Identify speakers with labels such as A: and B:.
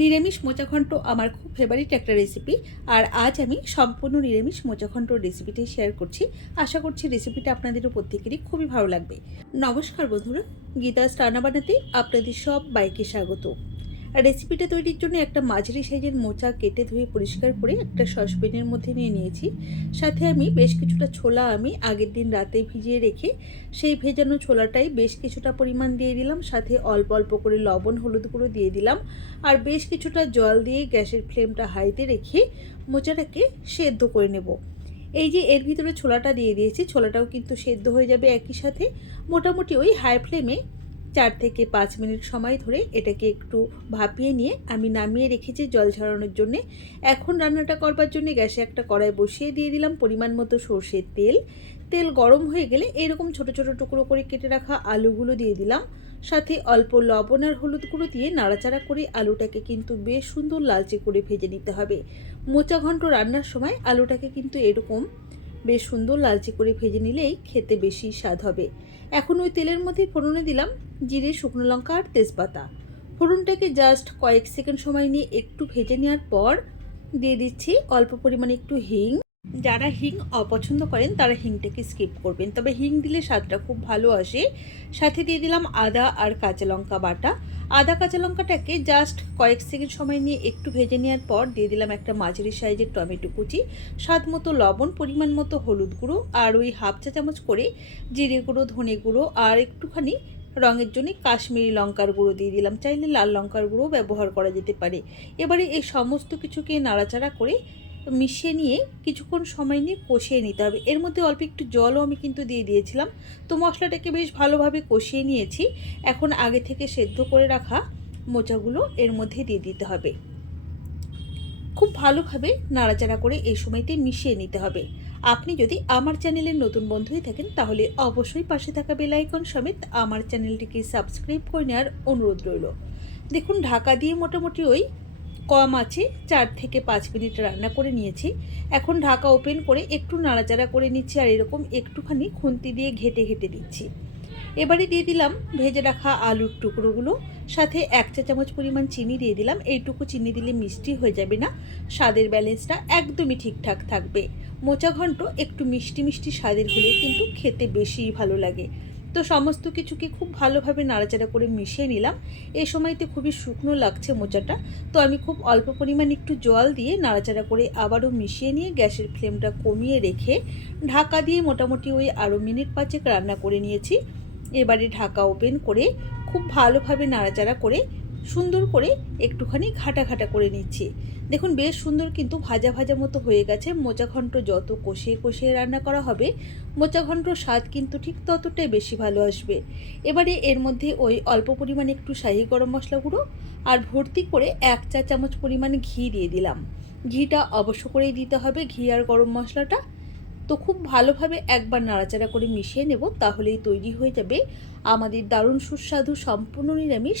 A: নিরামিষ মোচাঘণ্ট আমার খুব ফেভারিট একটা রেসিপি আর আজ আমি সম্পূর্ণ নিরামিষ মোচাঘণ্ট রেসিপিটি শেয়ার করছি। আশা করছি রেসিপিটা আপনাদেরও প্রত্যেকেরই খুবই ভালো লাগবে। নমস্কার বন্ধুরা গীতা রান্না বানাতে আপনাদের সব বাইকে স্বাগত। আর রেসিপিটা তৈরির জন্য একটা মাঝারি সাইজের মোচা কেটে ধুয়ে পরিষ্কার করে একটা সসপ্যানের মধ্যে নিয়ে নিয়েছি। সাথে আমি বেশ কিছুটা ছোলা আমি আগের দিন রাতে ভিজিয়ে রেখে সেই ভেজানো ছোলাটাই বেশ কিছুটা পরিমাণ দিয়ে দিলাম। সাথে অল্প অল্প করে লবণ, হলুদ গুঁড়ো দিয়ে দিলাম। আর বেশ কিছুটা জল দিয়ে গ্যাসের ফ্লেমটা হাইতে রেখে মোচাটাকে সেদ্ধ করে নেব। এই যে এর ভিতরে ছোলাটা দিয়ে দিয়েছি, ছোলাটাও কিন্তু সেদ্ধ হয়ে যাবে একই সাথে। মোটামুটি ওই হাই ফ্লেমে চার থেকে পাঁচ মিনিট সময় ধরে এটাকে একটু ভাপিয়ে নিয়ে আমি নামিয়ে রেখেছি জল ঝরানোর জন্য। এখন রান্নাটা করবার জন্য গ্যাসে একটা কড়াই বসিয়ে দিয়ে দিলাম পরিমাণ মতো সর্ষের তেল। তেল গরম হয়ে গেলে এরকম ছোট ছোট টুকরো করে কেটে রাখা আলুগুলো দিয়ে দিলাম। সাথে অল্প লবণ আর হলুদ গুঁড়ো দিয়ে নাড়াচাড়া করে আলুটাকে কিন্তু বেশ সুন্দর লালচে করে ভেজে নিতে হবে। মোচা ঘন্ট রান্নার সময় আলুটাকে কিন্তু এরকম বেশ সুন্দর লালচে করে ভেজে নিলেই খেতে বেশি স্বাদ হবে। এখন ওই তেলের মধ্যে ফোড়নে দিলাম জিরে, শুকনো লঙ্কা আর তেজপাতা। ফোড়নটাকে জাস্ট কয়েক সেকেন্ড সময় নিয়ে একটু ভেজে নেওয়ার পর দিয়ে দিচ্ছি অল্প পরিমাণে একটু হিং। যারা হিং অপছন্দ করেন তারা হিংটাকে স্কিপ করবেন, তবে হিং দিলে স্বাদটা খুব ভালো আসে। সাথে দিয়ে দিলাম আদা আর কাঁচা লঙ্কা বাটা। আদা, কাঁচা লঙ্কাটাকে জাস্ট কয়েক সেকেন্ড সময় নিয়ে একটু ভেজে নেওয়ার পর দিয়ে দিলাম একটা মাঝারি সাইজের টমেটো কুচি, স্বাদ মতো লবণ, পরিমাণ মতো হলুদ গুঁড়ো আর ওই হাফ চা চামচ করে জিরে গুঁড়ো, ধনে গুঁড়ো আর একটুখানি রঙের জন্য কাশ্মীরি লঙ্কার গুঁড়ো দিয়ে দিলাম। চাইলে লাল লঙ্কার গুঁড়ো ব্যবহার করা যেতে পারে। এবারে এই সমস্ত কিছুকে নাড়াচাড়া করে মিশিয়ে নিয়ে কিছুক্ষণ সময় নিয়ে কষিয়ে নিতে হবে। এর মধ্যে অল্প একটু জলও আমি কিন্তু দিয়ে দিয়েছিলাম। তো মশলাটাকে বেশ ভালোভাবে কষিয়ে নিয়েছি। এখন আগে থেকে সেদ্ধ করে রাখা মোচাগুলো এর মধ্যে দিয়ে দিতে হবে। খুব ভালোভাবে নাড়াচাড়া করে এই সময়তে মিশিয়ে নিতে হবে। আপনি যদি আমার চ্যানেলের নতুন বন্ধু হয়ে থাকেন, তাহলে অবশ্যই পাশে থাকা বেলাইকন সমেত আমার চ্যানেলটিকে সাবস্ক্রাইব করে নেওয়ার অনুরোধ রইল। দেখুন, ঢাকা দিয়ে মোটামুটি ওই কম আছে, চার থেকে পাঁচ মিনিট রান্না করে নিয়েছি। এখন ঢাকা ওপেন করে একটু নাড়াচাড়া করে নিচ্ছি আর এরকম একটুখানি খুন্তি দিয়ে ঘেটে ঘেটে দিচ্ছি। এবারে দিয়ে দিলাম ভেজে রাখা আলুর টুকরোগুলো, সাথে এক চা চামচ পরিমাণ চিনি দিয়ে দিলাম। এইটুকু চিনি দিলে মিষ্টি হয়ে যাবে না, স্বাদের ব্যালেন্সটা একদমই ঠিকঠাক থাকবে। মোচা ঘন্ট একটু মিষ্টি মিষ্টি স্বাদের হলে কিন্তু খেতে বেশি ভালো লাগে। তো সমস্ত কিছুকে খুব ভালোভাবে নাড়াচাড়া করে মিশিয়ে নিলাম। এই সময়তে খুবই শুকনো লাগছে মোচাটা। তো আমি খুব অল্প পরিমাণ একটু জল দিয়ে নাড়াচাড়া করে আবারও মিশিয়ে নিয়ে গ্যাসের ফ্লেমটা কমিয়ে রেখে ঢাকা দিয়ে মোটামুটি ওই আরও মিনিট পাঁচেক রান্না করে নিয়েছি। এবারে ঢাকা ওপেন করে খুব ভালোভাবে নাড়াচাড়া করে সুন্দর করে একটুখানি ঘাটা ঘাটা করে নিচ্ছি। দেখুন, বেশ সুন্দর কিন্তু ভাজা ভাজা মতো হয়ে গেছে। মোচা ঘন্ট যত কষিয়ে কষিয়ে রান্না করা হবে, মোচা ঘন্ট স্বাদ কিন্তু ঠিক ততটাই বেশি ভালো আসবে। এবারে এর মধ্যে ওই অল্প পরিমাণে একটু শাহি গরম মশলা গুঁড়ো আর ভর্তি করে এক চা চামচ পরিমাণে ঘি দিয়ে দিলাম। ঘিটা অবশ্য করেই দিতে হবে, ঘি আর গরম মশলাটা। তো খুব ভালোভাবে একবার নাড়াচাড়া করে মিশিয়ে নেব, তাহলেই তৈরি হয়ে যাবে আমাদের দারুণ সুস্বাদু, সম্পূর্ণ নিরামিষ